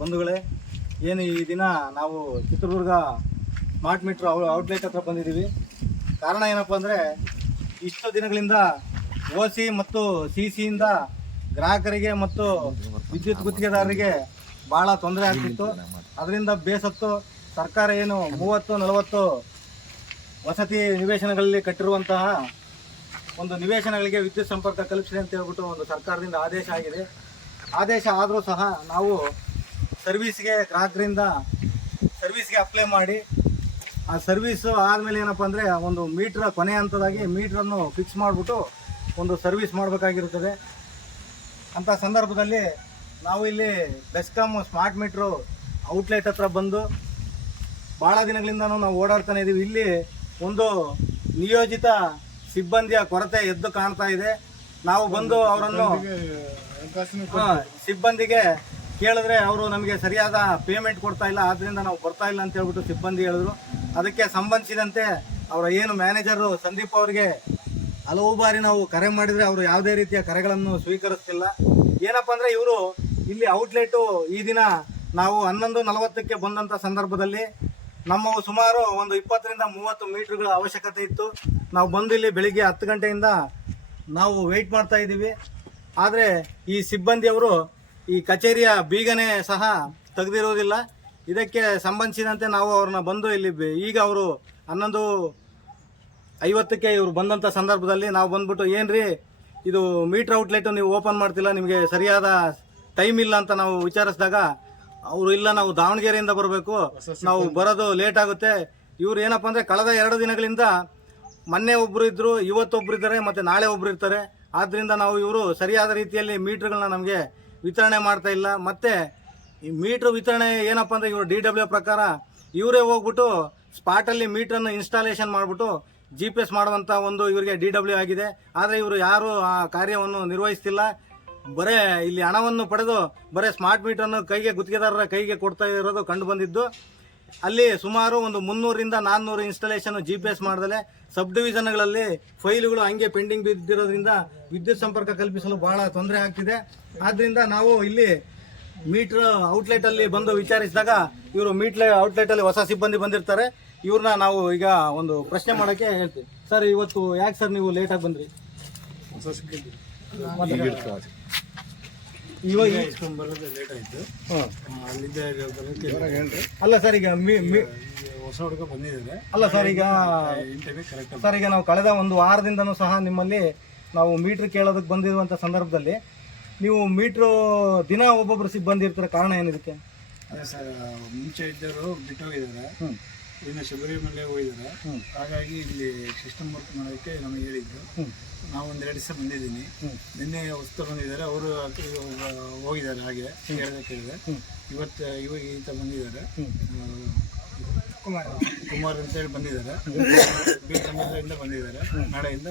ಬಂಧುಗಳೇ, ಏನು ಈ ದಿನ ನಾವು ಚಿತ್ರದುರ್ಗ ಸ್ಮಾರ್ಟ್ ಮೀಟ್ರ್ ಔಟ್ಲೆಟ್ ಹತ್ರ ಬಂದಿದ್ದೀವಿ. ಕಾರಣ ಏನಪ್ಪ ಅಂದರೆ, ಇಷ್ಟು ದಿನಗಳಿಂದ ಓ ಸಿ ಮತ್ತು ಸಿ ಸಿಯಿಂದ ಗ್ರಾಹಕರಿಗೆ ಮತ್ತು ವಿದ್ಯುತ್ ಗುತ್ತಿಗೆದಾರರಿಗೆ ಭಾಳ ತೊಂದರೆ ಆಗ್ತಿತ್ತು. ಅದರಿಂದ ಬೇಸತ್ತು ಸರ್ಕಾರ ಏನು ಮೂವತ್ತು, ನಲವತ್ತು ವಸತಿ ನಿವೇಶನಗಳಲ್ಲಿ ಕಟ್ಟಿರುವಂತಹ ಒಂದು ನಿವೇಶನಗಳಿಗೆ ವಿದ್ಯುತ್ ಸಂಪರ್ಕ ಕಲ್ಪಿಸಿದೆ ಅಂತ ಹೇಳ್ಬಿಟ್ಟು ಒಂದು ಸರ್ಕಾರದಿಂದ ಆದೇಶ ಆಗಿದೆ. ಆದೇಶ ಆದರೂ ಸಹ ನಾವು ಸರ್ವಿಸ್ಗೆ ಗ್ರಾಹಕರಿಂದ ಸರ್ವಿಸ್ಗೆ ಅಪ್ಲೈ ಮಾಡಿ ಆ ಸರ್ವಿಸು ಆದಮೇಲೆ ಏನಪ್ಪ ಅಂದರೆ ಒಂದು ಮೀಟ್ರ್ ಕೊನೆ ಹಂತದಾಗಿ ಮೀಟ್ರನ್ನು ಫಿಕ್ಸ್ ಮಾಡಿಬಿಟ್ಟು ಒಂದು ಸರ್ವಿಸ್ ಮಾಡಬೇಕಾಗಿರುತ್ತದೆ. ಅಂಥ ಸಂದರ್ಭದಲ್ಲಿ ನಾವು ಇಲ್ಲಿ ಬೆಸ್ಕಾಮ್ ಸ್ಮಾರ್ಟ್ ಮೀಟ್ರು ಔಟ್ಲೆಟ್ ಹತ್ರ ಬಂದು ಭಾಳ ದಿನಗಳಿಂದನೂ ನಾವು ಓಡಾಡ್ತಾನೆ ಇದ್ದೀವಿ ಇಲ್ಲಿ ಒಂದು ನಿಯೋಜಿತ ಸಿಬ್ಬಂದಿಯ ಕೊರತೆ ಎದ್ದು ಕಾಣ್ತಾ ಇದೆ. ನಾವು ಬಂದು ಅವರನ್ನು ಸಿಬ್ಬಂದಿಗೆ ಕೇಳಿದ್ರೆ ಅವರು ನಮಗೆ ಸರಿಯಾದ ಪೇಮೆಂಟ್ ಕೊಡ್ತಾ ಇಲ್ಲ ಆದ್ದರಿಂದ ನಾವು ಬರ್ತಾ ಇಲ್ಲ ಅಂತ ಹೇಳ್ಬಿಟ್ಟು ಸಿಬ್ಬಂದಿ ಹೇಳಿದ್ರು. ಅದಕ್ಕೆ ಸಂಬಂಧಿಸಿದಂತೆ ಅವರ ಏನು ಮ್ಯಾನೇಜರು ಸಂದೀಪ್ ಅವರಿಗೆ ಹಲವು ಬಾರಿ ನಾವು ಕರೆ ಮಾಡಿದರೆ ಅವರು ಯಾವುದೇ ರೀತಿಯ ಕರೆಗಳನ್ನು ಸ್ವೀಕರಿಸ್ತಿಲ್ಲ. ಏನಪ್ಪ ಅಂದರೆ ಇವರು ಇಲ್ಲಿ ಔಟ್ಲೆಟು ಈ ದಿನ ನಾವು ಹನ್ನೊಂದು ನಲವತ್ತಕ್ಕೆ ಬಂದಂಥ ಸಂದರ್ಭದಲ್ಲಿ ನಮ್ಮ ಸುಮಾರು ಒಂದು ಇಪ್ಪತ್ತರಿಂದ ಮೂವತ್ತು ಮೀಟ್ರ್ಗಳ ಅವಶ್ಯಕತೆ ಇತ್ತು. ನಾವು ಬಂದು ಇಲ್ಲಿ ಬೆಳಿಗ್ಗೆ ಹತ್ತು ಗಂಟೆಯಿಂದ ನಾವು ವೆಯ್ಟ್ ಮಾಡ್ತಾ ಇದ್ದೀವಿ. ಆದರೆ ಈ ಸಿಬ್ಬಂದಿಯವರು ಈ ಕಚೇರಿಯ ಬೀಗನೆ ಸಹ ತೆಗೆದಿರುವುದಿಲ್ಲ ಇದಕ್ಕೆ ಸಂಬಂಧಿಸಿದಂತೆ ನಾವು ಅವ್ರನ್ನ ಬಂದು ಇಲ್ಲಿ ಈಗ ಅವರು ಹನ್ನೊಂದು ಐವತ್ತಕ್ಕೆ ಇವರು ಬಂದಂಥ ಸಂದರ್ಭದಲ್ಲಿ ನಾವು ಬಂದ್ಬಿಟ್ಟು, ಏನ್ರಿ, ಇದು ಮೀಟರ್ ಔಟ್ಲೆಟ್ ನೀವು ಓಪನ್ ಮಾಡ್ತಿಲ್ಲ, ನಿಮಗೆ ಸರಿಯಾದ ಟೈಮ್ ಇಲ್ಲ ಅಂತ ನಾವು ವಿಚಾರಿಸಿದಾಗ ಅವರು, ಇಲ್ಲ, ನಾವು ದಾವಣಗೆರೆಯಿಂದ ಬರಬೇಕು, ನಾವು ಬರೋದು ಲೇಟ್ ಆಗುತ್ತೆ. ಇವ್ರು ಏನಪ್ಪ ಅಂದರೆ ಕಳೆದ ಎರಡು ದಿನಗಳಿಂದ ಮೊನ್ನೆ ಒಬ್ರು ಇದ್ರು, ಇವತ್ತೊಬ್ರು ಇದ್ದಾರೆ, ಮತ್ತೆ ನಾಳೆ ಒಬ್ಬರು ಇರ್ತಾರೆ. ಆದ್ರಿಂದ ನಾವು ಇವರು ಸರಿಯಾದ ರೀತಿಯಲ್ಲಿ ಮೀಟ್ರ್ಗಳನ್ನ ನಮಗೆ ವಿತರಣೆ ಮಾಡ್ತಾ ಇಲ್ಲ. ಮತ್ತೆ ಈ ಮೀಟರ್ ವಿತರಣೆ ಏನಪ್ಪ ಅಂದ್ರೆ ಇವರು ಡಿ ಡಬ್ಲ್ಯೂ ಪ್ರಕಾರ ಇವರೇ ಹೋಗ್ಬಿಟ್ಟು ಸ್ಪಾಟಲ್ಲಿ ಮೀಟ್ರನ್ನು ಇನ್ಸ್ಟಾಲೇಷನ್ ಮಾಡಿಬಿಟ್ಟು ಜಿ ಪಿ ಎಸ್ ಮಾಡುವಂಥ ಒಂದು ಇವರಿಗೆ ಡಿ ಡಬ್ಲ್ಯೂ ಆಗಿದೆ. ಆದರೆ ಇವರು ಯಾರು ಆ ಕಾರ್ಯವನ್ನು ನಿರ್ವಹಿಸ್ತಿಲ್ಲ. ಬರೇ ಇಲ್ಲಿ ಹಣವನ್ನು ಪಡೆದು ಬರೇ ಸ್ಮಾರ್ಟ್ ಮೀಟರ್ನ ಕೈಗೆ ಗುತ್ತಿಗೆದಾರರ ಕೈಗೆ ಕೊಡ್ತಾ ಇರೋದು ಕಂಡು ಬಂದಿದ್ದು. ಅಲ್ಲಿ ಸುಮಾರು ಒಂದು ಮುನ್ನೂರಿಂದ ನಾನ್ನೂರು ಇನ್ಸ್ಟಾಲೇಷನ್ ಜಿ ಪಿ ಎಸ್ ಮಾಡ್ದಲೆ ಸಬ್ ಡಿವಿಷನ್ಗಳಲ್ಲಿ ಫೈಲ್ಗಳು ಹಂಗೆ ಪೆಂಡಿಂಗ್ ಬಿದ್ದಿರೋದ್ರಿಂದ ವಿದ್ಯುತ್ ಸಂಪರ್ಕ ಕಲ್ಪಿಸಲು ಬಹಳ ತೊಂದರೆ ಆಗ್ತಿದೆ. ಆದ್ದರಿಂದ ನಾವು ಇಲ್ಲಿ ಮೀಟರ್ ಔಟ್ಲೆಟ್ ಅಲ್ಲಿ ಬಂದು ವಿಚಾರಿಸಿದಾಗ ಇವರು ಮೀಟ್ಲೆ ಔಟ್ಲೆಟ್ ಅಲ್ಲಿ ಹೊಸ ಸಿಬ್ಬಂದಿ ಬಂದಿರ್ತಾರೆ. ಇವ್ರನ್ನ ನಾವು ಈಗ ಒಂದು ಪ್ರಶ್ನೆ ಮಾಡೋಕ್ಕೆ ಹೇಳ್ತೀವಿ. ಸರ್ ಇವತ್ತು ಯಾಕೆ ಸರ್ ನೀವು ಲೇಟಾಗಿ ಬಂದ್ರಿ? ಇವಾಗ ಬರೋದು ಲೇಟ್ ಆಯ್ತು. ಅಲ್ಲಿಂದ ಬರೋಕ್ಕೆ ಅಲ್ಲ ಸರ್ ಈಗ ಮಿ- ಮಿ- ಹೊಸ ಹುಡುಗ ಬಂದಿದ್ದಾರೆ. ಅಲ್ಲ ಸರ್ ಈಗ ಇಂಟರ್ವ್ಯೂ ಕರೆಕ್ಟ್ ಸರ್ ಈಗ ನಾವು ಕಳೆದ ಒಂದು ವಾರದಿಂದನೂ ಸಹ ನಿಮ್ಮಲ್ಲಿ ನಾವು ಮೀಟ್ರ್ ಕೇಳೋದಕ್ಕೆ ಬಂದಿರುವಂಥ ಸಂದರ್ಭದಲ್ಲಿ ನೀವು ಮೀಟ್ರು ದಿನ ಒಬ್ಬೊಬ್ಬರು ಸಿಬ್ಬಂದಿ ಇರ್ತಾರೆ ಕಾರಣ ಏನಿದಕ್ಕೆ? ಅದೇ ಸರ್ ಮುಂಚೆ ಇದ್ದವರು ಬಿಟ್ಟೋಗಿದ್ದಾರೆ. ಇನ್ನು ಶಬರಿಮಲೆ ಹೋಗಿದ್ದಾರೆ. ಹಾಗಾಗಿ ಇಲ್ಲಿ ಸಿಸ್ಟಮ್ ವರ್ಕ್ ಮಾಡೋಕ್ಕೆ ನಮಗೆ ಹೇಳಿದ್ರು. ನಾವು ಒಂದು ಎರಡು ದಿವಸ ಬಂದಿದ್ದೀನಿ. ನಿನ್ನೆ ಹೊಸ್ತು ಬಂದಿದ್ದಾರೆ. ಅವರು ಹೋಗಿದ್ದಾರೆ ಹಾಗೆ ಹೇಳಿದೆ ಕೇಳಿದೆ ಇವತ್ತು ಇವಾಗ ಈತ ಬಂದಿದ್ದಾರೆ. ಕುಮಾರ್. ಕುಮಾರ್ ಅಂತೇಳಿ ಬಂದಿದ್ದಾರೆ. ಬಂದಿದ್ದಾರೆ. ನಾಳೆಯಿಂದ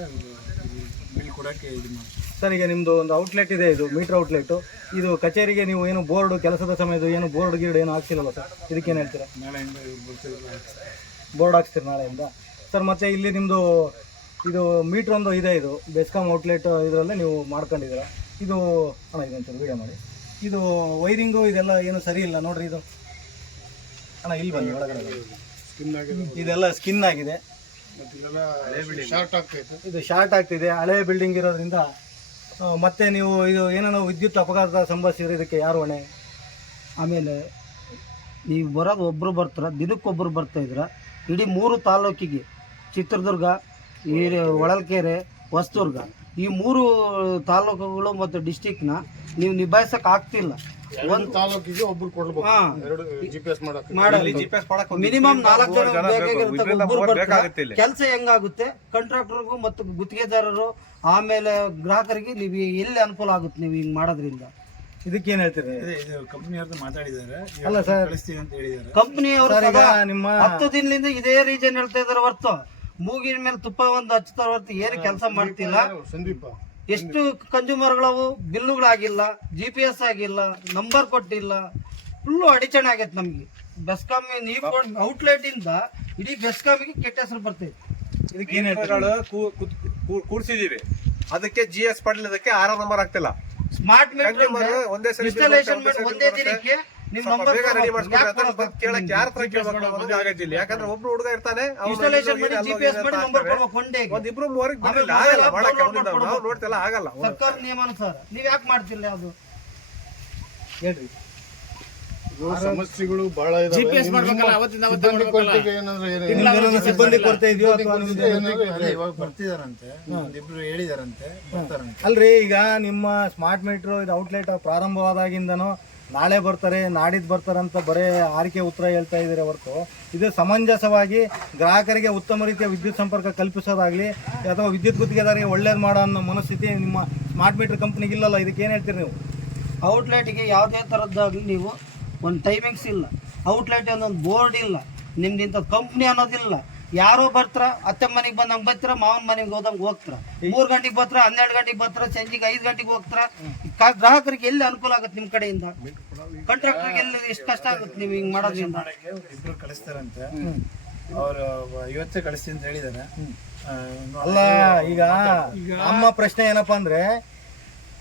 ಬಿಲ್ ಕೊಡೋಕ್ಕೆ ಇದು ಮಾಡ್ತಾರೆ. ಸರ್ ಈಗ ನಿಮ್ಮದು ಒಂದು ಔಟ್ಲೆಟ್ ಇದೆ ಇದು ಮೀಟ್ರ್ ಔಟ್ಲೆಟ್ ಇದು ಕಚೇರಿಗೆ ನೀವು ಏನು ಬೋರ್ಡ್, ಕೆಲಸದ ಸಮಯದ ಏನು ಬೋರ್ಡ್ ಗೀರ್ಡ್ ಏನು ಹಾಕ್ಸಿಲ್ಲಲ್ಲ ಸರ್? ಇದಕ್ಕೇನು ಹೇಳ್ತೀರಾ? ಬೋರ್ಡ್ ಹಾಕ್ಸ್ತೀರಿ ನಾಳೆಯಿಂದ. ಸರ್, ಮತ್ತೆ ಇಲ್ಲಿ ನಿಮ್ಮದು ಇದು ಮೀಟ್ರ್ ಒಂದು ಇದೆ ಇದು ಬೆಸ್ಕಾಮ್ ಔಟ್ಲೆಟ್ ಇದರಲ್ಲೇ ನೀವು ಮಾಡ್ಕೊಂಡಿದ್ದೀರಾ? ಇದು, ಅಣ್ಣ ಇದೆ ಸರ್ ವೀಡಿಯೋ ಮಾಡಿ. ಇದು ವೈರಿಂಗು ಇದೆಲ್ಲ ಏನು ಸರಿ ಇಲ್ಲ ನೋಡ್ರಿ ಇದು. ಅಣ್ಣ, ಇಲ್ಲಿ ಬನ್ನಿ, ಒಳಗಡೆ ಇದೆಲ್ಲ ಸ್ಕಿನ್ ಆಗಿದೆ. ಇದು ಶಾರ್ಟ್ ಆಗ್ತಿದೆ. ಹಳೆ ಬಿಲ್ಡಿಂಗ್ ಇರೋದ್ರಿಂದ ಮತ್ತೆ ನೀವು ಇದು ಏನೇನೋ ವಿದ್ಯುತ್ ಅಪಘಾತ ಸಂಭವಿಸಿದ್ರೆ ಇದಕ್ಕೆ ಯಾರು ಹೊಣೆ? ಆಮೇಲೆ ನೀವು ಬರೋದು ಒಬ್ಬರು ಬರ್ತಾರ ದಿನಕ್ಕೊಬ್ಬರು ಬರ್ತಾ ಇದ್ರ ಇಡೀ ಮೂರು ತಾಲೂಕಿಗೆ ಚಿತ್ರದುರ್ಗ, ಈ ಹೊಳಲ್ಕೆರೆ ಹೊಸದುರ್ಗ. ಈ ಮೂರು ತಾಲೂಕುಗಳು ಮತ್ತು ಡಿಸ್ಟಿಕ್ನ ನೀವು ನಿಭಾಯಿಸಕ್ ಆಗ್ತಿಲ್ಲ. ಒಂದು ತಾಲೂಕಿಗೆ ಒಬ್ರು ಕೊಡ್ಬೇಕು. ಮಿನಿಮಮ್ ನಾಲ್ಕು ಜನ ಬೇಕಾಗಿರುತ್ತೆ ಕೆಲಸ ಹೆಂಗಾಗುತ್ತೆ? ಕಾಂಟ್ರಾಕ್ಟರ್ಗೂ ಮತ್ತು ಗುತ್ತಿಗೆದಾರರು ಆಮೇಲೆ ಗ್ರಾಹಕರಿಗೆ ನೀವು ಎಲ್ಲಿ ಅನುಕೂಲ ಆಗುತ್ತೆ ನೀವು ಹಿಂಗ್ ಮಾಡೋದ್ರಿಂದ? ಇದಕ್ಕೇನ್ ಏನು ಹೇಳ್ತೀರಿ? ಅದೇ ಇದು ಕಂಪ್ನಿ ಅವ್ರದ್ದು ಮಾತಾಡಿದ್ದಾರೆ. ಅಲ್ಲ ಸರ್. ಕಳಿಸ್ತೀವಿ ಅಂತ ಹೇಳಿದ್ದಾರೆ. ಕಂಪ್ನಿಯವರು ಸರ್ ಈಗ ನಿಮ್ಮ ಹತ್ತು ದಿನದಿಂದ ಇದೇ ರೀಜನ್ ಹೇಳ್ತಾ ಇದಾರೆ ಹೊರ್ತು. ಮೂಗಿನ ಮೇಲೆ ತುಪ್ಪ ಒಂದು ಹಚ್ತಾರ ಹೊರತು ಏನು ಕೆಲಸ ಮಾಡ್ತಿಲ್ಲ. ಸಂದೀಪ. ಎಷ್ಟು ಕನ್ಸ್ಯೂಮರ್ಗಳವು ಬಿಲ್ಲುಗಳಾಗಿಲ್ಲ ಜಿ ಪಿ ಎಸ್ ಆಗಿಲ್ಲ ನಂಬರ್ ಕೊಟ್ಟಿಲ್ಲ ಫುಲ್ಲು ಅಡಚಣೆ ಆಗೈತೆ ನಮಗೆ. ಬೆಸ್ಕಾಮ್ ನೀವು ಔಟ್ಲೆಟ್ ಇಂದ ಇಡೀ ಬೆಸ್ಕಾಮಿಗೆ ಕೆಟ್ಟ ಹೆಸರು ಬರ್ತೈತೆ. ಇದಕ್ಕೆ ಏನು ಹೇಳ್ತೀರಿ? ಕೂಡ್ಸಿದೀವಿ ಅದಕ್ಕೆ ಜಿ ಎಸ್ ಪಾಟೀಲ್ ಅದಕ್ಕೆ ಆರ್ ನಂಬರ್ ಆಗ್ತಿಲ್ಲ. ಸ್ಮಾರ್ಟ್ ಮೀಟರ್ ಒಂದೇ ಒಂದೇ ದಿನಕ್ಕೆ ಬೇಗ ರೆಡಿ ಯಾರ ಹತ್ರ ಕೇಳ್ಬೇಕು ಯಾಕಂದ್ರೆ ಒಬ್ರು ಹುಡುಗ ಇರ್ತಾನೆ ಒಂದ್. ಇಬ್ರು ಮೂವರಿಗೆ ಆಗಲ್ಲ ಮಾಡಕ್ಕೆ ನಾವು. ನೋಡ್ತಿಲ್ಲ ಆಗಲ್ಲ. ಸರ್ಕಾರ ನಿಯಮಾನುಸಾರ ನೀವ್ ಯಾಕೆ ಮಾಡ್ತಿಲ್ಲ ಅದು? ಹೇಳ್ರಿ. ಸಮಸ್ಯೆಗಳು ಬಹಳ ಸಿಬ್ಬಂದಿ ಕೊರತೆ ಇದೆಯೋ ಅಥವಾ ಇವಾಗ ಬರ್ತಿದಾರಂತೆ. ಹೇಳಿದಾರಂತೆ ಬರ್ತಾರಂತೆ. ಅಲ್ರಿ ಈಗ ನಿಮ್ಮ ಸ್ಮಾರ್ಟ್ ಮೀಟರ್ ಇದು ಔಟ್ಲೆಟ್ ಪ್ರಾರಂಭವಾದಾಗಿಂದನೂ ನಾಳೆ ಬರ್ತಾರೆ, ನಾಡಿದ್ದು ಬರ್ತಾರೆ ಅಂತ ಬರೇ ಆರಿಕೆ ಉತ್ತರ ಹೇಳ್ತಾ ಇದ್ದಾರೆ ಹೊರತು. ಇದು ಸಮಂಜಸವಾಗಿ ಗ್ರಾಹಕರಿಗೆ ಉತ್ತಮ ರೀತಿಯ ವಿದ್ಯುತ್ ಸಂಪರ್ಕ ಕಲ್ಪಿಸೋದಾಗಲಿ, ಅಥವಾ ವಿದ್ಯುತ್ ಗುತ್ತಿಗೆದಾರರಿಗೆ ಒಳ್ಳೇದು ಮಾಡೋ ಅನ್ನೋ ಮನಸ್ಥಿತಿ ನಿಮ್ಮ ಸ್ಮಾರ್ಟ್ ಮೀಟರ್ ಕಂಪ್ನಿಗೆ ಇಲ್ಲಲ್ಲ, ಇದಕ್ಕೆ ಏನು ಹೇಳ್ತೀರಿ ನೀವು? ಔಟ್ಲೆಟ್ಗೆ ಯಾವುದೇ ಥರದ್ದಾಗಲಿ ನೀವು ಒಂದು ಟೈಮಿಂಗ್ಸ್ ಇಲ್ಲ. ಔಟ್ಲೆಟ್ ಒಂದೊಂದು ಬೋರ್ಡ್ ಇಲ್ಲ. ನಿಮ್ದು ಇಂಥ ಕಂಪ್ನಿ ಅನ್ನೋದಿಲ್ಲ. ಯಾರೋ ಬರ್ತಾರ ಅತ್ತೆ ಮನೆಗೆ ಬಂದಂಗೆ ಬರ್ತಾರ ಮಾವನ ಮನೆಗೆ ಹೋದಂಗೆ ಹೋಗ್ತಾರ. ಮೂರು ಗಂಟೆಗೆ ಬರ್ತಾರ ಹನ್ನೆರಡು ಗಂಟೆಗೆ ಬರ್ತಾರ ಸಂಜೆಗೆ ಐದು ಗಂಟೆಗೆ ಹೋಗ್ತಾರ. ಗ್ರಾಹಕರಿಗೆ ಎಲ್ಲಿ ಅನುಕೂಲ ಆಗುತ್ತೆ ನಿಮ್ಮ ಕಡೆಯಿಂದ? ಕಾಂಟ್ರಾಕ್ಟರ್ಗೆ ಎಲ್ಲಿ ಎಷ್ಟು ಕಷ್ಟ ಆಗುತ್ತೆ ನೀವು ಹಿಂಗೆ ಮಾಡೋದ್ರಿಂದ ಇಬ್ರು ಕಳಿಸ್ತಾರಂತೆ. ಅವರು ಇವತ್ತೇ ಕಳಿಸ್ತೀನಿ ಅಂತ ಹೇಳಿದಾರೆ ಅಲ್ಲ ಈಗ ನಮ್ಮ ಪ್ರಶ್ನೆ ಏನಪ್ಪಾ ಅಂದ್ರೆ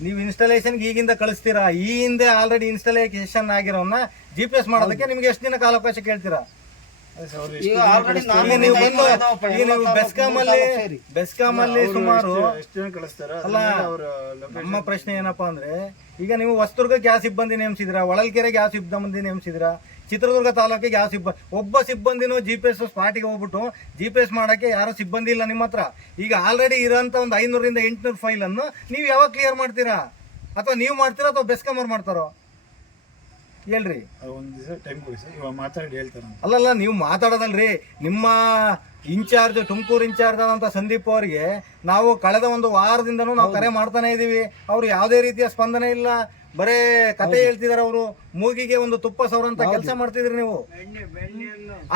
ನೀವು ಇನ್ಸ್ಟಾಲೇಷನ್ಗೆ ಈಗಿಂದ ಕಳಿಸ್ತೀರಾ? ಈ ಹಿಂದೆ ಆಲ್ರೆಡಿ ಇನ್ಸ್ಟಾಲೇಷನ್ ಆಗಿರೋನ್ನ ಜಿ ಪಿ ಎಸ್ ಮಾಡೋದಕ್ಕೆ ನಿಮ್ಗೆ ಎಷ್ಟು ದಿನ ಕಾಲಾವಕಾಶ ಕೇಳ್ತೀರಾ? ಈಗ ಆಲ್ರೆಡಿ ಈಗ ನೀವು ಬಂದು ಈಗ ನೀವು ಬೆಸ್ಕಾಂ ಅಲ್ಲಿ ಬೆಸ್ಕಾಂ ಅಲ್ಲಿ ಸುಮಾರು ಎಷ್ಟು ಜನ ಕಳಿಸ್ತಾರ? ಅಲ್ಲ ನಮ್ಮ ಪ್ರಶ್ನೆ ಏನಪ್ಪಾ ಅಂದ್ರೆ ಈಗ ನೀವು ಹೊಸದುರ್ಗ ಗ್ಯಾಸ್ ಸಿಬ್ಬಂದಿ ನೇಮಿಸಿದ್ರ ಒಳಲ್ಕೆರೆ ಗ್ಯಾಸ್ ಸಿಬ್ಬಂದಿ ನೇಮಿಸಿದ್ರ ಚಿತ್ರದುರ್ಗ ತಾಲೂಕಿಗೆ ಯಾವ ಸಿಬ್ಬಂದಿ ಒಬ್ಬ ಸಿಬ್ಬಂದಿನೂ ಜಿ ಪಿ ಎಸ್ ಸ್ಪಾಟಿಗೆ ಹೋಗ್ಬಿಟ್ಟು ಜಿ ಪಿ ಎಸ್ ಮಾಡಕ್ಕೆ ಯಾರು ಸಿಬ್ಬಂದಿ ಇಲ್ಲ ನಿಮ್ಮ ಹತ್ರ. ಈಗ ಆಲ್ರೆಡಿ ಇರೋಂಥ ಒಂದು ಐನೂರಿಂದ ಎಂಟುನೂರು ಫೈಲ್ ಅನ್ನು ನೀವು ಯಾವಾಗ ಕ್ಲಿಯರ್ ಮಾಡ್ತೀರಾ? ಅಥವಾ ನೀವು ಮಾಡ್ತೀರಾ ಅಥವಾ ಬೆಸ್ಕಾಮರ್ ಮಾಡ್ತಾರೋ? ಹೇಳ್ರಿ. ಒಂದು ದಿವಸ ಟೈಮ್ ಕೊಡಿ ಸರ್. ಇವಾಗ ಮಾತಾಡಿ ಹೇಳ್ತಾರೆ ಅಲ್ಲಲ್ಲ ನೀವು ಮಾತಾಡೋದಲ್ರಿ. ನಿಮ್ಮ ಇನ್ಚಾರ್ಜ್ ತುಮಕೂರು ಇನ್ಚಾರ್ಜ್ ಆದಂಥ ಸಂದೀಪ್ ಅವರಿಗೆ ನಾವು ಕಳೆದ ಒಂದು ವಾರದಿಂದನೂ ನಾವು ಕರೆ ಮಾಡ್ತಾನೆ ಇದೀವಿ. ಅವ್ರು ಯಾವುದೇ ರೀತಿಯ ಸ್ಪಂದನೆ ಇಲ್ಲ. ಬರೇ ಕತೆ ಹೇಳ್ತಿದಾರೆ ಅವರು. ಮೂಗಿಗೆ ಒಂದು ತುಪ್ಪ ಸವರಂತ ಕೆಲಸ ಮಾಡ್ತಿದ್ರಿ ನೀವು.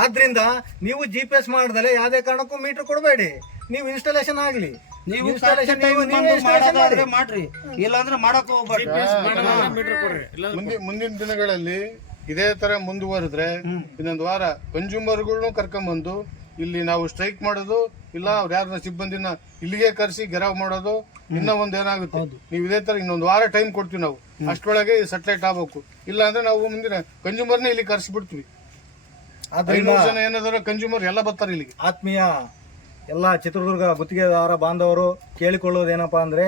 ಆದ್ರಿಂದ ನೀವು ಜಿ ಪಿ ಎಸ್ ಮಾಡ್ದಲೆ ಯಾವುದೇ ಕಾರಣಕ್ಕೂ ಮೀಟರ್ ಕೊಡಬೇಡಿ. ನೀವು ಇನ್ಸ್ಟಾಲೇಷನ್ ಆಗ್ಲಿ. ನೀವು ಇನ್ಸ್ಟಾಲೇಷನ್ ಮಾಡೋದಾದ್ರೆ ಮಾಡ್ರಿ. ಇಲ್ಲಾಂದ್ರೆ ಮಾಡಕ್ ಕೊಡ್ರಿ. ಮುಂದಿನ ದಿನಗಳಲ್ಲಿ ಇದೇ ತರ ಮುಂದುವರೆದ್ರೆ ಇನ್ನೊಂದು ವಾರ ಕನ್ಸ್ಯೂಮರ್ಗಳ್ನು ಕರ್ಕೊಂಬಂದು ಇಲ್ಲಿ ನಾವು ಸ್ಟ್ರೈಕ್ ಮಾಡೋದು ಇಲ್ಲ ಅವ್ರು ಯಾರನ್ನ ಸಿಬ್ಬಂದಿನ ಇಲ್ಲಿಗೆ ಕರೆಸಿ ಗೆರಾವ್ ಮಾಡೋದು ಇನ್ನ ಒಂದ್ ಏನಾಗುತ್ತೆ? ನೀವು ಇದೇ ತರ ಇನ್ನೊಂದು ವಾರ ಟೈಮ್ ಕೊಡ್ತೀವಿ ನಾವು. ಅಷ್ಟೊಳಗೆ ಸೆಟ್ಲೈಟ್ ಆಗ್ಬೇಕು. ಇಲ್ಲ ಅಂದ್ರೆ ನಾವು ಮುಂದಿನ ಕನ್ಸ್ಯೂಮರ್ನ ಇಲ್ಲಿ ಕರ್ಸಿಬಿಡ್ತೀವಿ. ಬಿಡ್ತೀವಿ ಜನ ಏನಾದ್ರು ಕನ್ಸ್ಯೂಮರ್ ಎಲ್ಲ ಬರ್ತಾರೆ ಇಲ್ಲಿಗೆ. ಆತ್ಮೀಯ ಎಲ್ಲ ಚಿತ್ರದುರ್ಗ ಗುತ್ತಿಗೆದಾರ ಬಾಂಧವರು ಕೇಳಿಕೊಳ್ಳುವುದೇನಪ್ಪ ಅಂದ್ರೆ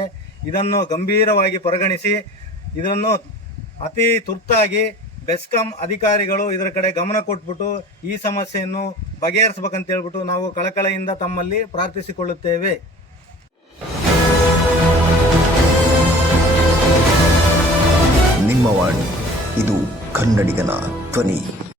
ಇದನ್ನು ಗಂಭೀರವಾಗಿ ಪರಿಗಣಿಸಿ ಇದನ್ನು ಅತಿ ತುರ್ತಾಗಿ ಬೆಸ್ಕಾಂ ಅಧಿಕಾರಿಗಳು ಇದರ ಕಡೆ ಗಮನ ಕೊಟ್ಬಿಟ್ಟು ಈ ಸಮಸ್ಯೆಯನ್ನು ಬಗೆಹರಿಸ್ಬೇಕಂತ ಹೇಳ್ಬಿಟ್ಟು ನಾವು ಕಳಕಳೆಯಿಂದ ತಮ್ಮಲ್ಲಿ ಪ್ರಾರ್ಥಿಸಿಕೊಳ್ಳುತ್ತೇವೆ. ನಿಮ್ಮ ವಾಣಿ, ಇದು ಕನ್ನಡಿಗನ ಧ್ವನಿ.